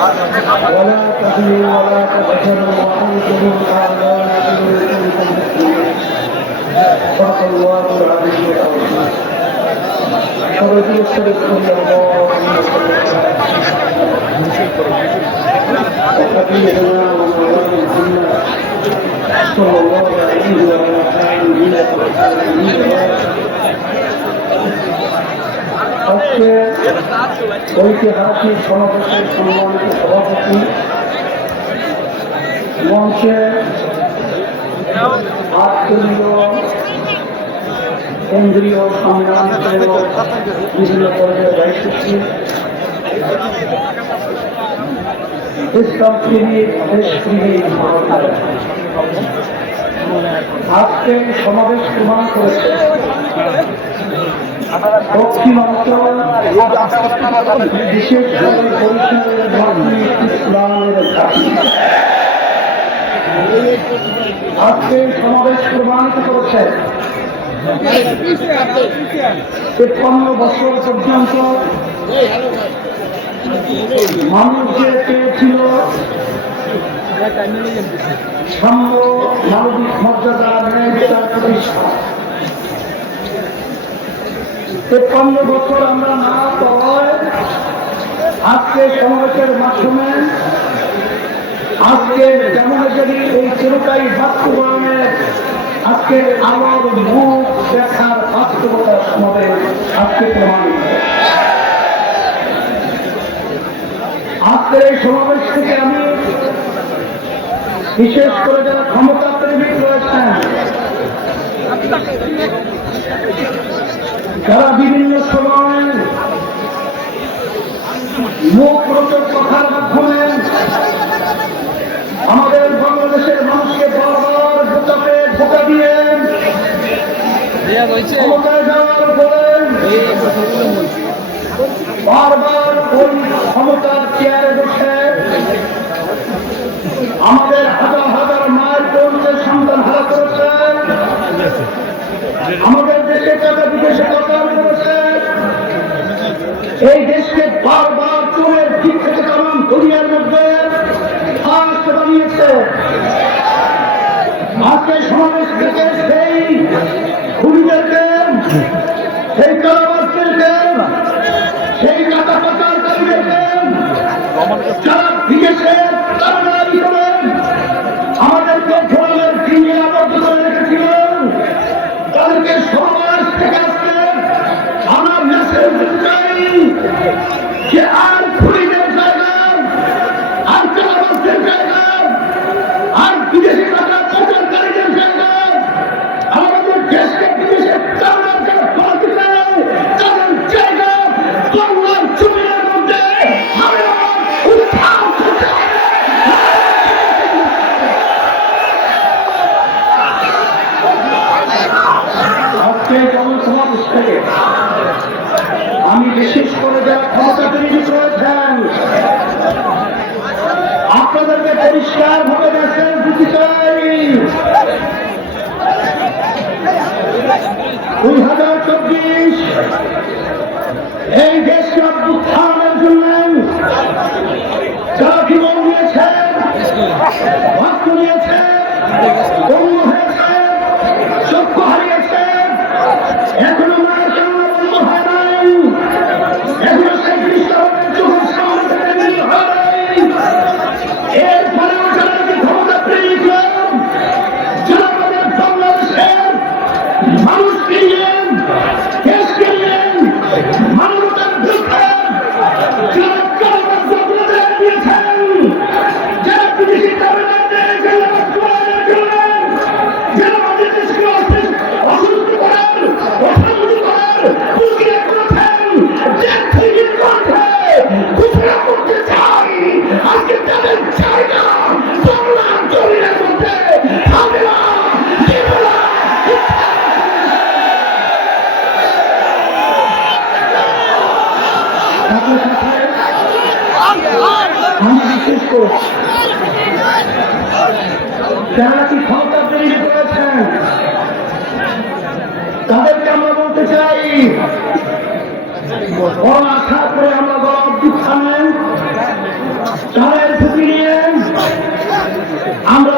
ولا تهنوا ولا تحزنوا وانتم الاعلى ان كنتم مؤمنين صدق الله العلي العظيم فرجل الشرك صلى الله عليه وسلم وحبيبنا ومولانا محمد صلى الله عليه وعلى اله وصحبه আজকে ঐতিহাসিক সমাবেশের সম্মানিত সভাপতি, মঞ্চে আত্মীয়, কেন্দ্রীয় সম্মানিত বিভিন্ন পর্যায়ে দায়িত্বশীল দেশপ্রেমিক আজকে সমাবেশ প্রমাণ করেছে দক্ষিণ অঞ্চল বিশেষভাবে পরিচয়ের ধর্মী ইসলামের ঘাঁটি আজকে সমাবেশ প্রমাণিত করেছে। তেপ্পান্ন বছর পর্যন্ত মানুষ যে পেয়েছিল সাম্য মানবিক মর্যাদা প্রতিষ্ঠা। তেপ্পান্ন বছর আমরা না পাওয়ায় আজকে সমাবেশের মাধ্যমে আজকে যদি এই চিরকাই বাস্তবায়নের আজকে আমার মুখ দেখার বাস্তবতা সমাবেশ আজকে প্রমাণিত। আজকের এই সমাবেশ থেকে আমি বিশেষ করে যারা ক্ষমতা প্রেমিক রয়েছেন যারা বিভিন্ন সময় মুখ রোচক কথার মাধ্যমে আমাদের বাংলাদেশের মানুষকে বারবার বোকাতে ধোকা দিয়ে বারবার ওই ক্ষমতার চেয়ারে বসে আমাদের হাজার হাজার মায়ের বোনদের সন্তান হারা করেছে আমাদের দেশে টাকা বিদেশে এই দেশকে বারবার চোরের দিক থেকে কারণ দুনিয়ার মধ্যে ফার্স্ট বানিয়েছে। আজকে সমাবেশ থেকে সেই খুনিদেরকে সেই কারাবাসদেরকে তাদেরকে সমাজ থেকে আসতে আমার মেসেজ চাই যে আর খুনিদের জায়গা আর কারাবাসদের জায়গা আর বিদেশি টাকা পাচারকারীদের জায়গা আমাদের দেশকে বিদেশে তাড়ানোর যারা পালাতে চায় তাদের জায়গা বাংলার জমিনের মধ্যে আমরা উত্থান করতে হবে। আজকে জনসমাবেশ থেকে আমি বিশেষ করে যারা ক্ষমতা তৈরি করেছেন আপনাদেরকে পরিষ্কার ভাবে মেসেজ দিতে চাই দুই হাজার চব্বিশ। এই দেশকে অভ্যুত্থানের জন্য যারা জীবন দিয়েছেন রক্ত দিয়েছেন যারা কি ক্ষমতা তৈরি করেছেন তাদেরকে আমরা বলতে চাই আশা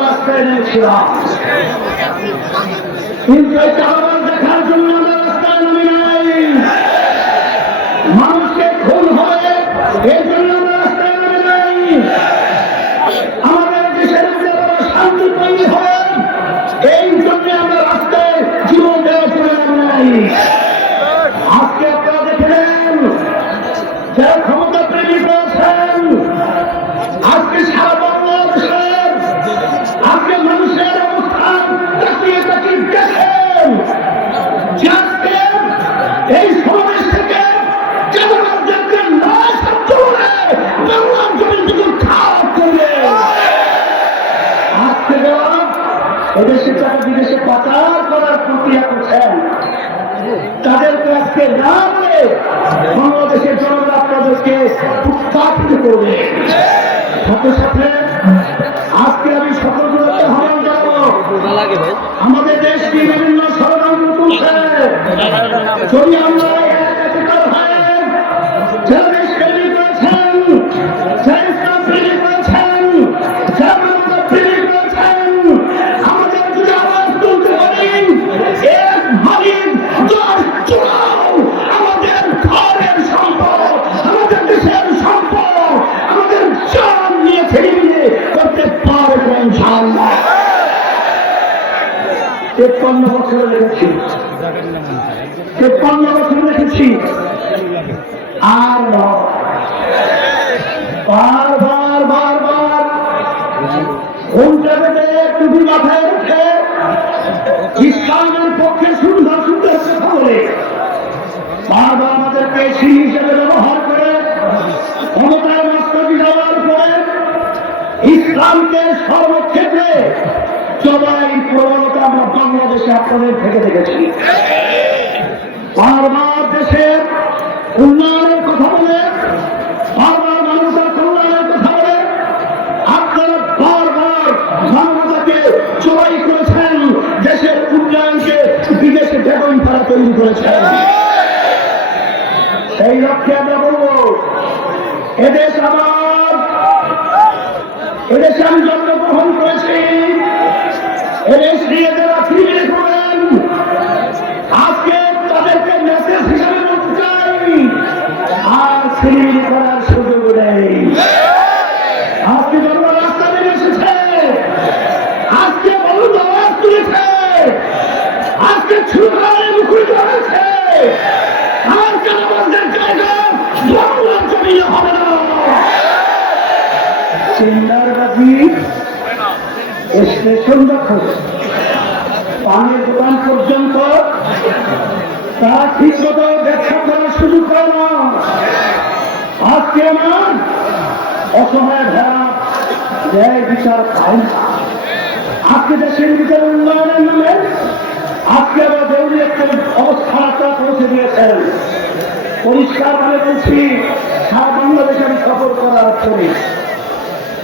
রাস্তায় নেমেছিলাম। কিন্তু দেখার জন্য এদেশে টাকা বিদেশে পাচার করার প্রক্রিয়া করছেন। তাদেরকে আজকে না বলে বাংলাদেশের জনগণ আপনাদেরকে উৎপাদিত করবে। সাথে সাথে আজকে আমি সকল গুলোকে আহ্বান জানাব, আমাদের দেশকে বিভিন্ন ষড়যন্ত্র তুলছে যদি আমরা তেপ্পান্ন বছর লেগেছি তেপ্পান্ন বছর লেগেছি আর। বারবার বারবার ঘুমটা বেঁধে টুপি মাথায় রেখে ইসলামের পক্ষে সুন্দর সুন্দর কথা বলে। বারবার আমাদেরকে সিঁড়ি হিসেবে ব্যবহার করে ক্ষমতার মাস্টারি ব্যবহার করে ইসলামকে সর্বক্ষেত্রে জবাই প্রবণতা আমরা বাংলাদেশে আপনাদের থেকে দেখেছি। বারবার দেশের উন্নয়নের কথা বলে, বারবার মানুষের কল্যাণের কথা বলে, আপনারা বারবার মানবতাকে জবাই করেছেন, দেশের উন্নয়নকে বিদেশে বেগম তারা তৈরি করেছেন। সেই লক্ষ্যে আমরা বলব, এদেশ আমার এদেশে আমি জন্মগ্রহণ করেছি। আজকে তাদেরকে মেসেজ হিসাবে বলতে চাই, আর ফিরিয়ে করার সুযোগ নেই। আজকে জন্ম রাস্তা বেরিয়ে এসেছে, আজকে বলুন আওয়াজ তুলেছে, আজকে ছুটারে মুখরিত হয়েছে। আর কারাবাসদের জায়গা বাংলার জমিয়ে হবে না। চিন্তারবাজি স্টেশন দেখো। পানের দোকান পর্যন্ত তারা ঠিক মতো ব্যবসা করার সুযোগ পায় না। আজকে আমার অসময় ভেড়া ন্যায় বিচার পায় না। আজকে দেশের বিচার উন্নয়নের নামে আজকে আবার দেউলি একটা আপনারা পৌঁছে দিয়েছেন। পরিষ্কার ভাবে বলছি, সারা বাংলাদেশে আমি সফর করার পরে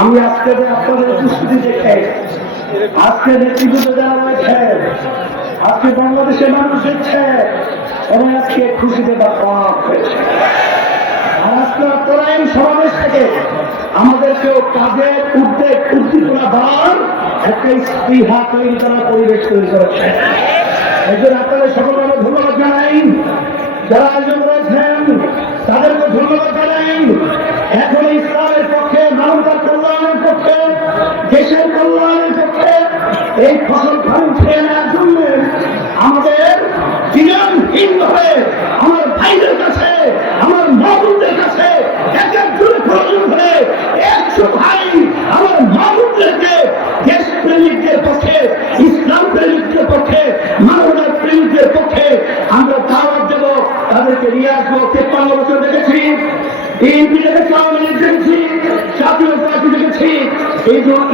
আমি আজকে আপনাদের উপস্থিতি দেখে আজকে নেতৃত্ব যারা রয়েছে, আজকে বাংলাদেশের মানুষ দেখছে এবং আজকে খুশিতে বা আর আজকে তরাইন সমাবেশ থেকে আমাদেরকেও কাজের উদ্বেগ উদ্দীপনা দেওয়ার একটা স্পৃহা তৈরি করার পরিবেশ তৈরি করেছে। এই জন্য আপনাদের সকলকে আমরা ধন্যবাদ জানাই। যারা আয়োজন করেছেন তাদেরকে ধন্যবাদ জানাই। এখন ইসলামের পক্ষে, মানবতার কল্যাণের পক্ষে, দেশের কল্যাণের পক্ষে এই ফসল ঘরে খেয়ে নেওয়ার জন্য আমাদের বিরামহীন হয়ে, আমার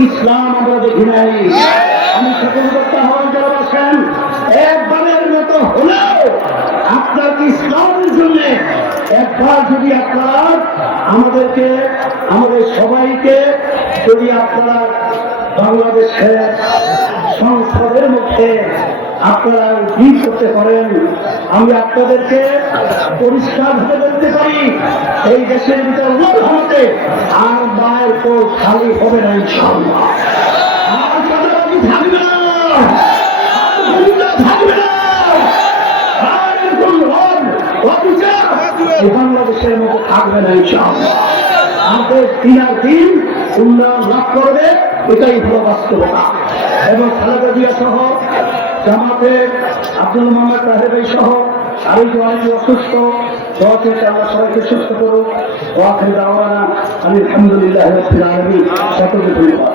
ইসলাম আমরা দেখি নাই। আমি বক্তা হন যারা বসেন একবারের মতো হলেও আপনার ইসলামের জন্য একবার যদি আপনারা আমাদেরকে, আমাদের সবাইকে যদি আপনারা বাংলাদেশের সংসদের মধ্যে আপনারা উদ্ভিদ করতে পারেন। আমি আপনাদেরকে পরিষ্কার ভাবে বলতে পারি, এই দেশের ভিতরে হতে আর মায়ের কোল খালি হবে না আর আর আর বাংলাদেশের মতো থাকবে না আমাদের দিনার দিন উন্নয়ন লাভ করবে, এটাই হলো বাস্তবতা। এবং খালেদা জিয়া সহ জামাতের আব্দুল মোহাম্মদ তাহেবাই সহ আরও যে অসুস্থ দোয়া আমরা সবাইকে সুস্থ করুক। ওয়াখান দাওয়ানা আমি আলহামদুলিল্লাহ সকলকে ধন্যবাদ।